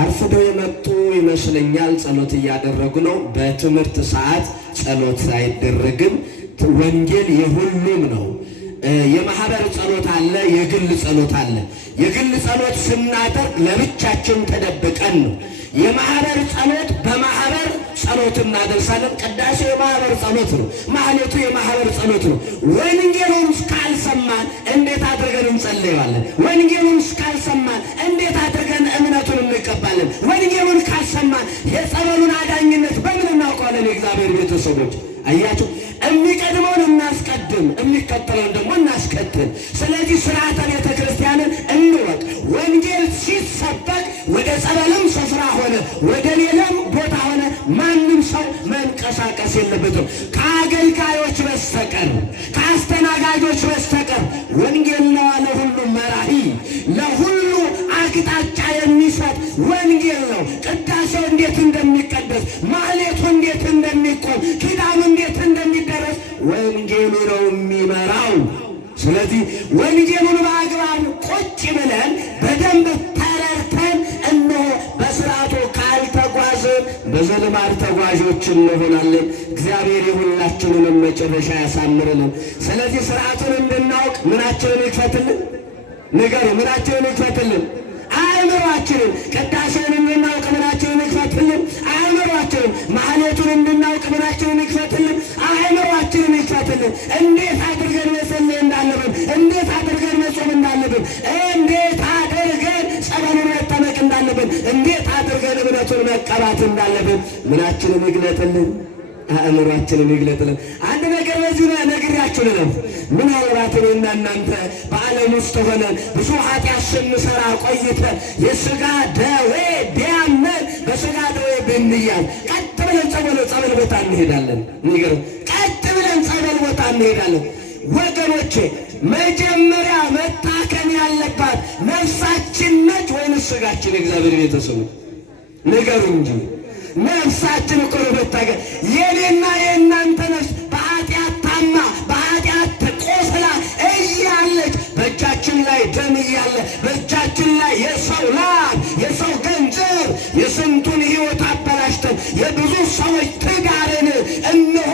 አርፍደው የመጡ ይመስለኛል። ጸሎት እያደረጉ ነው። በትምህርት ሰዓት ጸሎት አይደረግም። ወንጌል የሁሉም ነው። የማህበር ጸሎት አለ፣ የግል ጸሎት አለ። የግል ጸሎት ስናደርግ ለብቻችን ተደብቀን ነው። የማህበር ጸሎት በማህበር ጸሎት እናደርሳለን። ቅዳሴ የማህበር ጸሎት ነው። ማህሌቱ የማህበር ጸሎት ነው። ወንጌሉን እስካልሰማን እንዴት አድርገን እንጸልያለን? ወንጌሉን እስካልሰማን እንዴት አድርገን እምነቱን እንቀባለን? ወንጌሉን ካልሰማን የጸበሉን አዳኝነት በምን እናውቀዋለን? የእግዚአብሔር ቤተሰቦች አያችሁ፣ የሚቀድመውን እናስቀድም፣ የሚከተለውን ደግሞ እናስከትል። ስለዚህ ስርዓተ ቤተ ክርስቲያንን እንወቅ። ወንጌል ሲሰበክ ወደ ጸበልም ስፍራ ሆነ ወደ ሌላም ቦታ ሆነ ማንም ሰው መንቀሳቀስ የለበትም ከአገልጋዮች በስተቀር ከአስተናጋጆች በስተቀር። ወንጌል ነው ለሁሉ መራሂ፣ ለሁሉ አቅጣጫ የሚሰጥ ወንጌል ነው። ቅዳሴው እንዴት እንደሚቀደስ፣ ማህሌቱ እንዴት እንደሚቆም፣ ኪዳኑ እንዴት እንደሚደረስ ወንጌሉ ነው የሚመራው። ስለዚህ ወንጌሉን በአግባብ ቁጭ ብለን በደንብ ተረድተን እነሆ በስርዓቱ ካልተጓዝን በዘልማድ ተጓዦች እንሆናለን። እግዚአብሔር የሁላችንንም መጨረሻ ያሳምርልን። ስለዚህ ስርዓቱን እንድናውቅ ምናችንን ይክፈትልን? ንገሩ፣ ምናችንን ይክፈትልን? አእምሯችንን። ቅዳሴውን እንድናውቅ ምናችንን ይክፈትልን? አእምሯችንን። ማህሌቱን እንድናውቅ ምናችንን ይክፈትልን? አእምሯችንን ይክፈትልን። እንዴት አድርገን መጸለይ እንዳለብን፣ እንዴት አድርገን መጾም እንዳለብን፣ እንዴት አድርገን ጸበሉን መጠመቅ እንዳለብን፣ እንዴት አድርገን እምነቱን መቀባት እንዳለብን ምናችንን ይግለጥልን? አእምሯችንን ይግለጥልን። አንድ ነገር በዚህ ነግሬያችሁ ልለፍ። ምናልባት እኔና እናንተ በዓለም ውስጥ ሆነን ብዙ ኃጢአት ስንሰራ ቆይተን የሥጋ ደዌ ቢያመን በሥጋ ደዌ ብንያዝ ቀጥ ብለን ጸበል ቦታ እንሄዳለን። ንገረው፣ ቀጥ ብለን ጸበል ቦታ እንሄዳለን። ወገኖቼ መጀመሪያ መታከም ያለባት ነፍሳችን ነች ወይንስ ሥጋችን? እግዚአብሔር ቤተሰቡ ንገሩ እንጂ ነፍሳችን እኮ ነው መታከም። የኔና የእናንተ ነፍስ በኃጢአት ታማ በኃጢአት ተቆስላ እያለች በእጃችን ላይ ደም እያለ በእጃችን ላይ የሰው ላብ የሰው ገንዘብ የስንቱን ሕይወት አበላሽተን የብዙ ሰዎች ትዳርን እነሆ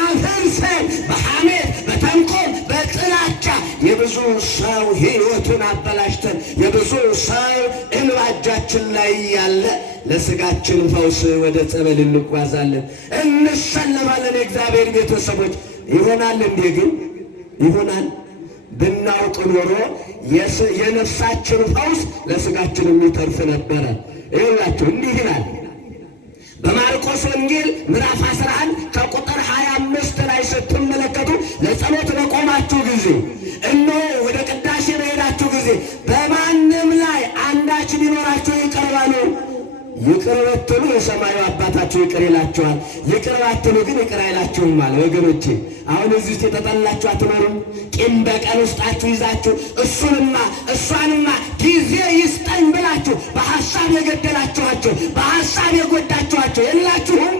አፍርሰን በሐሜት በተንኮል በጥላቻ የብዙ ሰው ሕይወቱን አበላሽተን የብዙ ሰው እንባ እጃችን ላይ ያለ ለሥጋችን ፈውስ ወደ ጸበል እንጓዛለን፣ እንሰለማለን። የእግዚአብሔር ቤተሰቦች ይሆናል እንዴ? ግን ይሆናል። ብናውቅ ኖሮ የነፍሳችን ፈውስ ለሥጋችን የሚተርፍ ነበረ። ይኸውላችሁ እንዲህ ይላል በማርቆስ ወንጌል ምዕራፍ 11 ከቁጥር 25 ላይ ስትመለከቱ ለጸሎት በቆማችሁ ጊዜ እነሆ ወደ ቅዳሴ በሄዳችሁ ጊዜ በማንም ላይ አንዳች ቢኖራችሁ ይቅር በሉ። ይቅር ብትሉ የሰማዩ አባታችሁ ይቅር ይላችኋል፣ ይቅር ባትሉ ግን ይቅር አይላችሁም አለ። ወገኖቼ አሁን እዚህ ውስጥ የተጠላችሁ አትኖሩም? ቂም በቀል ውስጣችሁ ይዛችሁ እሷንማ ጊዜ ይስጠኝ ብላችሁ በሐሳብ የገደላችኋቸው በሐሳብ የጎዳችኋቸው የላችሁም?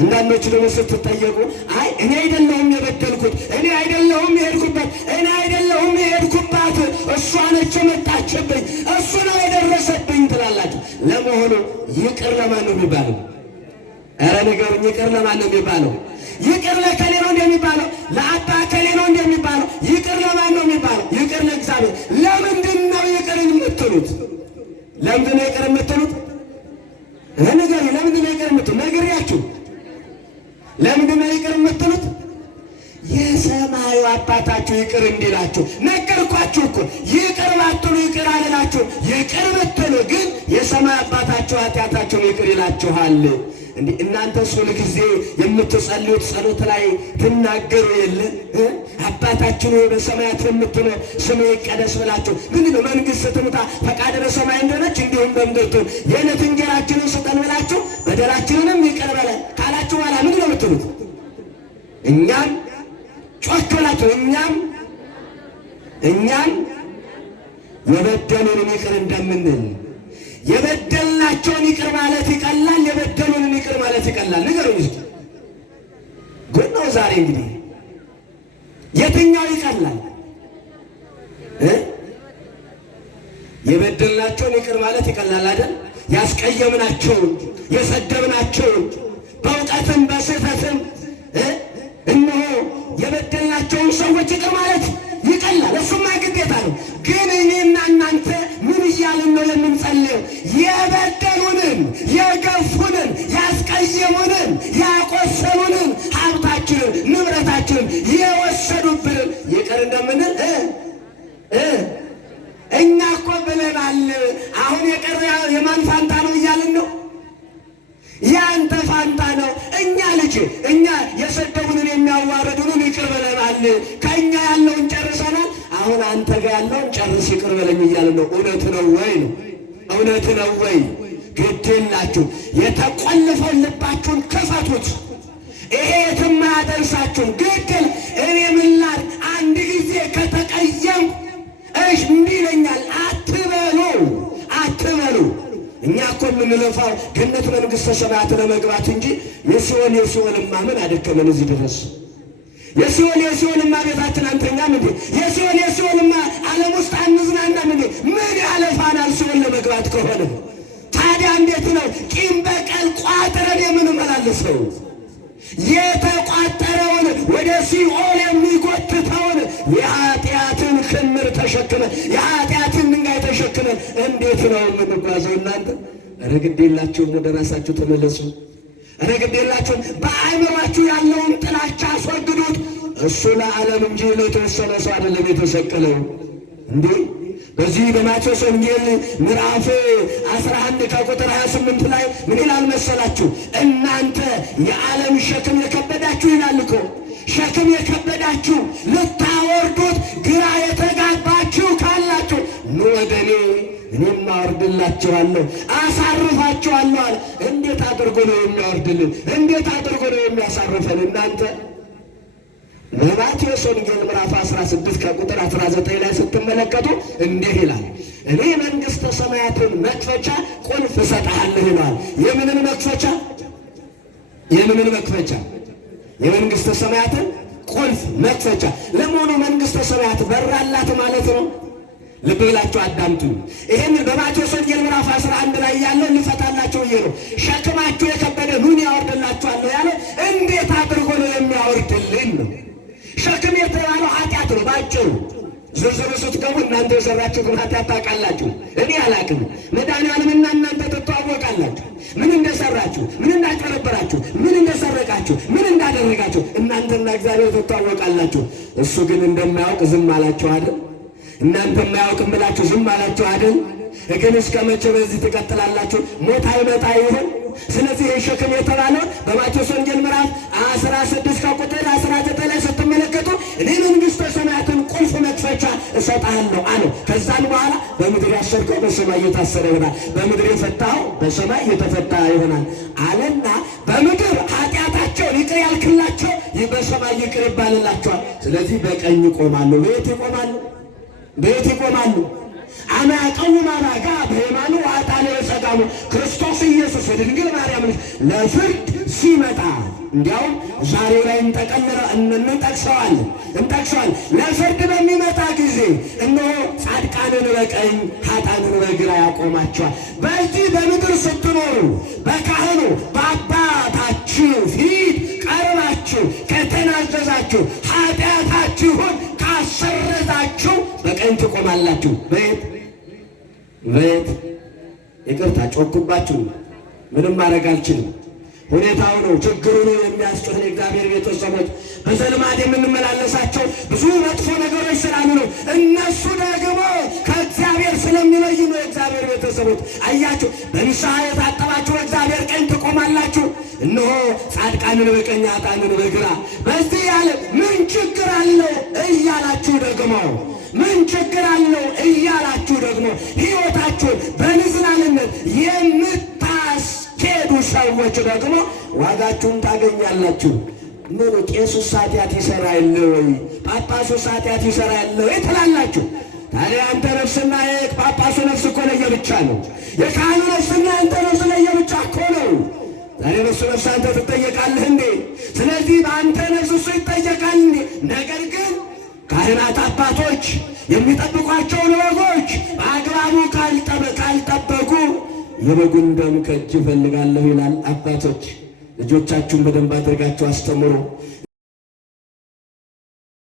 አንዳንዶቹ ደግሞ ስትጠየቁ አይ እኔ አይደለሁም የበደልኩት፣ እኔ አይደለሁም የሄድኩበት፣ እኔ አይደለሁም የሄድኩባት፣ እሷ ነች የመጣችብኝ፣ እሱ ነው የደረሰብኝ ትላላችሁ። ለመሆኑ ይቅር ለማን ነው የሚባለው? ኧረ ንገሩኝ፣ ይቅር ለማን ነው የሚባለው? ይቅር ለከሌ ነው እንደሚባለው? ለአባ ከሌ ነው እንደሚባለው? ይቅር ለማን ነው የሚባለው? ይቅር ለእግዚአብሔር። ለምንድን ነው ይቅር የምትሉት? ለምንድን ነው ይቅር የምትሉት? ንገሩኝ፣ ለምንድን ነው ይቅር የምትሉት? ነግሬያችሁ ለምንድን ነው ይቅር የምትሉት? የሰማዩ አባታችሁ ይቅር እንዲላችሁ ነገርኳችሁ እኮ። ይቅር ባትሉ ይቅር አልላችሁ፣ ይቅር ብትሉ ግን የሰማይ አባታችሁ ኃጢአታችሁን ይቅር ይላችኋል። እንዲህ እናንተስ ሁል ጊዜ የምትጸልዩት ጸሎት ላይ ትናገሩ የለ አባታችን ሆይ በሰማያት የምትኖር ስምህ ይቀደስ ብላችሁ ምንድን ነው መንግሥትህ ትምጣ ፈቃድህ በሰማይ እንደሆነች እንዲሁም በምድር ትሁን የዕለት እንጀራችንን ስጠን ብላችሁ በደላችንንም ይቅር በለን ካላችሁ በኋላ ምንድን ነው የምትሉት? እኛም ጮክ ብላችሁ እኛም የበደሉንን ይቅር እንደምንል የበደልናቸውን ይቅር ማለት ይቀላል፣ የበደሉንን ይቅር ማለት ይቀላል። ንገሩኝ እስኪ ጉድ ነው ዛሬ። እንግዲህ የትኛው ይቀላል? የበደልናቸውን ይቅር ማለት ይቀላል አይደል? ያስቀየምናቸውን የሰደብናቸውን በእውቀትም በስህተትም እነሆ የበደልናቸውን ሰዎች ይቅር ማለት ይቀላል። እሱማ ግዴታ ነው። ግን እኔና እናንተ ምን እያልን ነው የምንጸልየው? የበደሉንን፣ የገፉንን፣ ያስቀየሙንን፣ ያቆሰሉንን፣ ሀብታችንን፣ ንብረታችንን የወሰዱብንን ይቅር እንደምንል እኛ እኮ ብለናል። አሁን የቀረ የማን ፋንታ ነው እያልን ነው? ያንተ ፋንታ ነው። እኛ የሰደቡንን የሚያዋርዱንን ይቅር ብለናል። ከእኛ ያለውን ጨርሰናል። አሁን አንተ ጋር ያለውን ጨርስ ይቅር በለኝ እያልን ነው። እውነት ነው ወይ ነው? እውነት ነው ወይ? ግድ የላችሁ የተቆለፈውን ልባችሁን ክፈቱት። ይሄ የትም አያደርሳችሁም። ግድል እኔ ምን ላድርግ አንድ ጊዜ ከተቀየም እንዲህ ይለኛል አትበሉ። እኛ እኮ የምንለፋው ገነት መንግሥተ ሰማያት ለመግባት እንጂ የሲኦልማ ምን አደከመን እዚህ ድረስ? የሲኦልማ ቤታችን አንተኛም እንዴ? የሲኦልማ ዓለም ውስጥ አንዝናናም እንዴ? ምን ያለፋናል ሲኦል ለመግባት ከሆነ? ታዲያ እንዴት ነው ቂም በቀል ቋጥረን የምንመላለሰው? የተቋጠረውን ወደ ሲኦል የሚጎትተውን የኃጢአትን ክምር ተሸክመን የኃጢአትን ድንጋይ ተሸክመን እንዴት ነው የምንጓዘው? እናንተ ኧረ ግድ የላችሁም፣ ወደ ራሳችሁ ተመለሱ። ኧረ ግድ የላችሁም፣ በአእምሯችሁ ያለውን ጥላቻ አስወግዱት። እሱ ለዓለም እንጂ ለተወሰነ ሰው አይደለም የተሰቀለው። እንዴ በዚህ በማቴዎስ ወንጌል ምዕራፍ 11 ከቁጥር 28 ላይ ምን ይላል መሰላችሁ? እናንተ የዓለም ሸክም የከበዳችሁ ይላል እኮ። ሸክም የከበዳችሁ ልታወርዱት ግራ የተጋባችሁ ካላችሁ ኑ ወደ እኔም አወርድላችኋለሁ፣ አሳርፋችኋለሁ አለ። እንዴት አድርጎ ነው የሚያወርድልን? እንዴት አድርጎ ነው የሚያሳርፈን? እናንተ በማቴዎስ ወንጌል ምዕራፍ 16 ከቁጥር 19 ላይ ስትመለከቱ እንዲህ ይላል፣ እኔ መንግሥተ ሰማያትን መክፈቻ ቁልፍ እሰጥሃለሁ ይለዋል። የምንን መክፈቻ? የመንግሥተ ሰማያትን ቁልፍ መክፈቻ። ለመሆኑ መንግሥተ ሰማያት በራላት ማለት ነው? ልብ ብላችሁ አዳምጡ። ይህንን በማቴዎስ ወንጌል ምዕራፍ 11 ላይ ያለው ሊፈታላችሁ ይሄ ነው። ሸክማችሁ የከበደ ኑን ያወርድላችኋለሁ ያለው እንዴት አድርጎ ነው የሚያወርድልን ነው። ሸክም የተባለው ኃጢአት ነው ባጭሩ። ዝርዝሩ ስትገቡ እናንተ የሰራችሁትን ኃጢአት ታውቃላችሁ፣ እኔ አላውቅም። መድኃኒዓለምና እናንተ ትተዋወቃላችሁ። ምን እንደሰራችሁ፣ ምን እንዳጭበረበራችሁ፣ ምን እንደሰረቃችሁ፣ ምን እንዳደረጋችሁ እናንተና እግዚአብሔር ትተዋወቃላችሁ። እሱ ግን እንደማያውቅ ዝም አላችሁ አይደል? እናንተ የማያውቅም ብላችሁ ዝም አላችሁ አይደል? ግን እስከ መቼ በዚህ ትቀጥላላችሁ? ሞት አይመጣ ይሆን? ስለዚህ ይህ ሸክም የተባለው በማቴዎስ ወንጌል ምዕራፍ 16 ከቁጥር 19 ላይ ስትመለከቱ እኔ መንግሥተ ሰማያትን ቁልፍ መክፈቻ እሰጥሃለሁ አለው። ከዛን በኋላ በምድር ያሰርከው በሰማይ እየታሰረ ይሆናል፣ በምድር የፈታኸው በሰማይ እየተፈታ ይሆናል አለና በምድር ኃጢአታቸውን ይቅር ያልክላቸው በሰማይ ይቅር ይባልላቸዋል። ስለዚህ በቀኝ ይቆማሉ። በየት ይቆማሉ? አና ቀውማ ባጋ በየማኑ አጣለ ሰጋሙ ክርስቶስ ኢየሱስ ድንግል ማርያም ለፍርድ ሲመጣ እንዲያውም ዛሬው ላይ እንጠቅሰዋለን። ለፍርድ በሚመጣ ጊዜ እነሆ ጻድቃንን በቀኝ ኃጥአንን በግራ ያቆማቸዋል። በዚህ በምድር ስትኖሩ በካህኑ በአባታችሁ ፊት ቀርባችሁ ከተናዘዛችሁ ኃጢአታችሁን ካሰረዛችሁ በቀኝ ትቆማላችሁ። በየት ይቅርታ ጮኩባችሁ፣ ምንም ማድረግ አልችልም። ሁኔታው ነው፣ ችግሩ ነው የሚያስጮህን። የእግዚአብሔር ቤተሰቦች በዘልማድ የምንመላለሳቸው ብዙ መጥፎ ነገሮች ስላሉ ነው። እነሱ ደግሞ ከእግዚአብሔር ስለሚለዩ ነው። የእግዚአብሔር ቤተሰቦች አያችሁ፣ በንስሐ የታጠባችሁ በእግዚአብሔር ቀኝ ትቆማላችሁ። እነሆ ጻድቃንን በቀኝ ኃጥአንን በግራ። በዚህ ያለ ምን ችግር አለው እያላችሁ ደግሞ ሕይወታችሁን በንዝላልነት የምታስኬዱ ሰዎች ደግሞ ዋጋችሁን ታገኛላችሁ። ምን ቄሱስ ኃጢአት ይሠራ የለ ወይ? ጳጳሱስ ኃጢአት ይሠራ የለ ወይ ትላላችሁ። ታዲያ አንተ ነፍስና የጳጳሱ ነፍስ እኮ ለየብቻ ነው። የካህኑ ነፍስና አንተ ነፍስ ለየብቻ እኮ ነው። ዛሬ በሱ ነፍስ አንተ ትጠየቃለህ እንዴ? ስለዚህ በአንተ ነፍስ እሱ ይጠየቃል እንዴ? ነገር ግን ካህናት አባቶች የሚጠብቋቸውን በጎች በአግባቡ ካልጠበቁ የበጉን ደም ከእጅ እፈልጋለሁ ይላል። አባቶች ልጆቻችሁን በደንብ አድርጋችሁ አስተምሩ።